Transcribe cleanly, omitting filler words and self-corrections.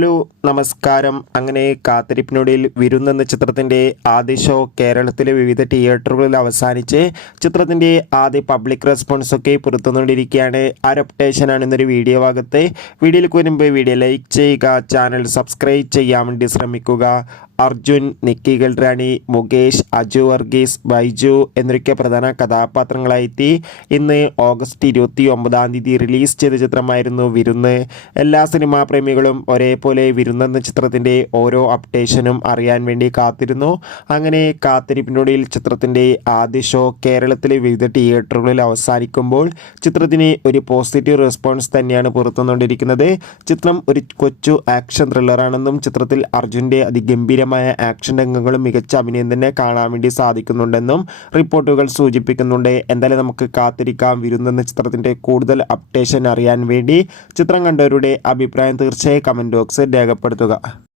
Hello നമസ്കാരം. അങ്ങനെ കാത്തിരിപ്പിനൊടുവിൽ വിരുന്നെന്ന ചിത്രത്തിൻ്റെ ആദ്യ ഷോ കേരളത്തിലെ വിവിധ തിയേറ്ററുകളിൽ അവസാനിച്ച് ചിത്രത്തിൻ്റെ ആദ്യ പബ്ലിക് റെസ്പോൺസൊക്കെ പുറത്തുകൊണ്ടിരിക്കുകയാണ്. ആ ഒരു അപ്ഡേഷനാണ് ഇന്നൊരു വീഡിയോ ഭാഗത്ത്. വീഡിയോയിലേക്ക് വരുമ്പോൾ വീഡിയോ ലൈക്ക് ചെയ്യുക, ചാനൽ സബ്സ്ക്രൈബ് ചെയ്യാൻ വേണ്ടി ശ്രമിക്കുക. അർജുൻ, നിക്കി ഗൽറാണി, മുകേഷ്, അജു വർഗീസ്, ബൈജു എന്നൊക്കെ പ്രധാന കഥാപാത്രങ്ങളായെത്തി ഇന്ന് ഓഗസ്റ്റ് 29 റിലീസ് ചെയ്ത ചിത്രമായിരുന്നു വിരുന്ന്. എല്ലാ സിനിമാ പ്രേമികളും ഒരേപോലെ വിരുന്നെന്ന ചിത്രത്തിൻ്റെ ഓരോ അപ്ഡേഷനും അറിയാൻ വേണ്ടി കാത്തിരുന്നു. അങ്ങനെ കാത്തിരിപ്പിനൊടുവിൽ ചിത്രത്തിൻ്റെ ആദ്യ ഷോ കേരളത്തിലെ വിവിധ തിയേറ്ററുകളിൽ അവസാനിക്കുമ്പോൾ ചിത്രത്തിന് ഒരു പോസിറ്റീവ് റെസ്പോൺസ് തന്നെയാണ് പുറത്തുകൊണ്ടിരിക്കുന്നത്. ചിത്രം ഒരു കൊച്ചു ആക്ഷൻ ത്രില്ലറാണെന്നും ചിത്രത്തിൽ അർജുൻ്റെ അതിഗംഭീരമായ ആക്ഷൻ രംഗങ്ങളും മികച്ച അഭിനയം തന്നെ കാണാൻ വേണ്ടി സാധിക്കുന്നുണ്ടെന്നും റിപ്പോർട്ടുകൾ സൂചിപ്പിക്കുന്നുണ്ട്. എന്തായാലും നമുക്ക് കാത്തിരിക്കാം വിരുന്നെന്ന ചിത്രത്തിൻ്റെ കൂടുതൽ അപ്ഡേഷൻ അറിയാൻ വേണ്ടി. ചിത്രം കണ്ടവരുടെ അഭിപ്രായം തീർച്ചയായും കമൻറ്റ് ബോക്സിൽ രേഖപ്പെടുത്തുക.